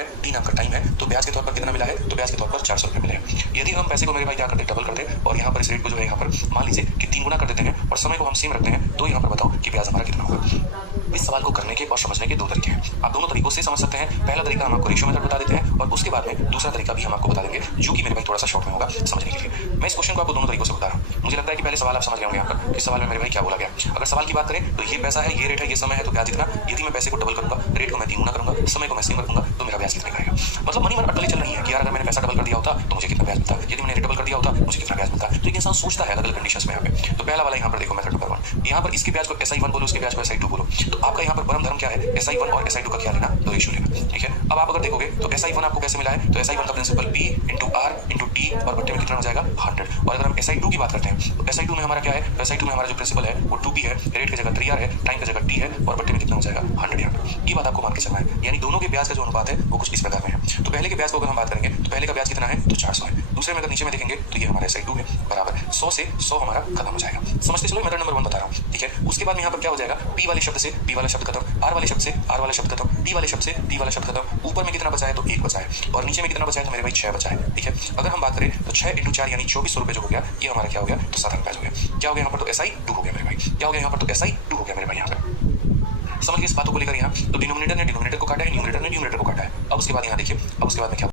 है, 3 आपका टाइम है, तो ब्याज के तौर पर कितना मिला है? तो ब्याज के तौर पर 400 रुपये मिले हैं। यदि हम पैसे को मेरे भाई क्या करते हैं, डबल करते हैं और यहाँ पर इस रेट को जो है यहाँ पर मान लीजिए कि 3 गुना कर देते हैं और समय को हम सेम रखते हैं, तो यहाँ पर बताओ कि ब्याज हमारा कितना होगा। इस सवाल को करने के और समझने के 2 तरीके हैं। आप दोनों तरीकों से समझ सकते हैं। पहला तरीका हम आपको रेशियो मेथड बता देते हैं और उसके बाद में दूसरा तरीका भी हम आपको बता देंगे, जो कि मेरे भाई थोड़ा सा शॉर्ट में होगा समझने के लिए। मैं इस क्वेश्चन को आपको दोनों तरीकों से बता रहा हूँ। मुझे लगता है कि पहले सवाल आप समझ गए होंगे यहाँ पर, इस सवाल में मेरे भाई क्या बोला गया। अगर सवाल की बात करें तो ये पैसा है, ये रेट है, ये समय है, तो ब्याज इतना। यदि मैं पैसे को डबल करूंगा, रेट को मैं 3 गुना करूंगा, समय को मैं सेम रखूंगा, तो मेरा ब्याज कितने का आएगा। मतलब मनी मन अटकलें चल रही है कि यार अगर मैंने पैसा डबल कर दिया होता तो मुझे कितना ब्याज मिलता, यदि मैंने रेट डबल कर दिया होता मुझे कितना ब्याज मिलता। तो एक इंसान सोचता है अलग अलग कंडीशंस में यहाँ पे। तो पहला वाला यहाँ पर देखो मेथड नंबर 1, यहाँ पर इसके ब्याज को SI1 बोलो, उसके ब्याज को SI2 बोलो। तो आपका यहाँ पर परम धर्म क्या है? SI1 और SI2 का क्या लेना? तो रेशियो लेना। ठीक है, अब आप अगर देखोगे तो SI1 आपको कैसे मिला है? तो SI1 का principle P into R into T और बट्टे में कितना हो जाएगा? 100। और अगर हम SI2 की बात करते हैं तो SI2 में हमारा क्या है? तो SI2 में हमारा जो प्रिंसिपल है वो 2P है, रेट की जगह 3R है, टाइम की जगह T है और बट्टे में कितना हो जाएगा? 100 यहाँ पर। ये बात आपको मान के चलना है। यानी दोनों के ब्याज का जो अनुपात है वो कुछ इस प्रकार में है। तो पहले के ब्याज को अगर हम बात करेंगे तो पहले का ब्याज कितना है? तो 400 है। दूसरे में अगर नीचे में देखेंगे तो ये हमारा SI2 है, बराबर 100 से 100 हमारा खत्म हो जाएगा। समझते चलो, मेथड नंबर 1 बता रहा हूँ। ठीक है, उसके बाद में यहाँ पर क्या हो जाएगा? P वाले शब्द से P वाला शब्द खत्म, R वाले शब्द से R वाला शब्द खत्म, T वाले शब्द से T वाला शब्द खत्म। ऊपर में कितना बचा है? तो 1 बचा है और नीचे में कितना बचा है? तो मेरे भाई 6 बचा है। ठीक है, अगर हम बात करें तो 6 इंटू 4 यानी 2400 रुपये जो हो गया, ये हमारा क्या हो गया? तो साधारण ब्याज हो गया। क्या हो गया यहाँ पर? तो SI2 हो गया मेरे भाई। क्या हो गया यहाँ पर? तो SI2 हो गया मेरे भाई। यहाँ पर समझ गए इस बातों को लेकर। यहाँ तो डिनोमिनेटर ने डिनोमिनेटर को काटा है, न्यूमरेटर ने न्यूमरेटर को काटा है। अब उसके बाद यहाँ देखिए, अब उसके बाद में क्या